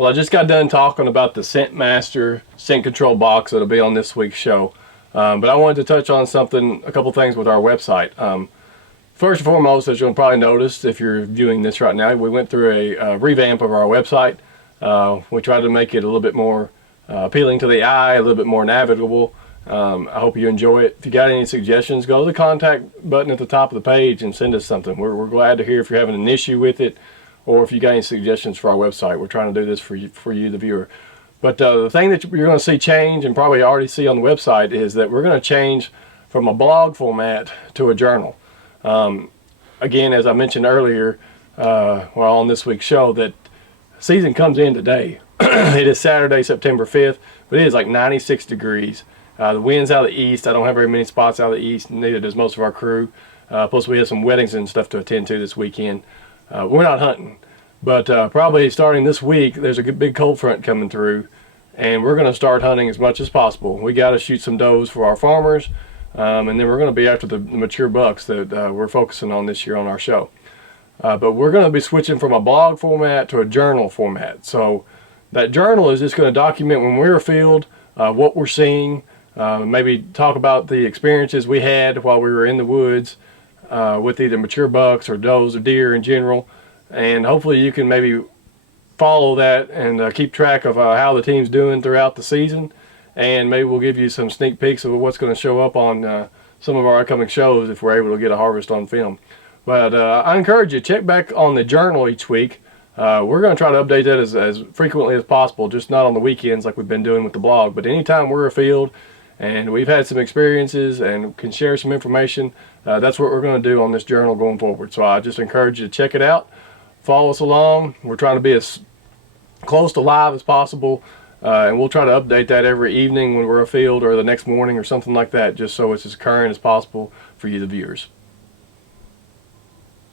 Well, I just got done talking about the Scent Master scent control box that'll be on this week's show. But I wanted to touch on a couple things with our website. First and foremost, as you'll probably notice if you're viewing this right now, we went through a revamp of our website. We tried to make it a little bit more appealing to the eye, a little bit more navigable. I hope you enjoy it. If you got any suggestions, go to the contact button at the top of the page and send us something. We're glad to hear if you're having an issue with it, or if you got any suggestions for our website. We're trying to do this for you, the viewer. But the thing that you're going to see change, and probably already see on the website, is that we're going to change from a blog format to a journal. Again, as I mentioned earlier, on this week's show, that season comes in today. It is Saturday, September 5th, but it is like 96 degrees. The wind's out of the east. I don't have very many spots out of the east, neither does most of our crew. Plus we have some weddings and stuff to attend to this weekend. We're not hunting, but probably starting this week, there's a big cold front coming through, and we're going to start hunting as much as possible. We got to shoot some does for our farmers, and then we're going to be after the mature bucks that we're focusing on this year on our show. But we're going to be switching from a blog format to a journal format. So that journal is just going to document when we're afield, what we're seeing, maybe talk about the experiences we had while we were in the woods with either mature bucks or does or deer in general. And hopefully you can maybe follow that and keep track of how the team's doing throughout the season. And maybe we'll give you some sneak peeks of what's going to show up on some of our upcoming shows if we're able to get a harvest on film. But I encourage you, check back on the journal each week. We're going to try to update that as frequently as possible, just not on the weekends like we've been doing with the blog, but anytime we're afield and we've had some experiences and can share some information, that's what we're going to do on this journal going forward. So I just encourage you to check it out, follow us along. We're trying to be as close to live as possible, and we'll try to update that every evening when we're afield or the next morning or something like that, just so it's as current as possible for you, the viewers.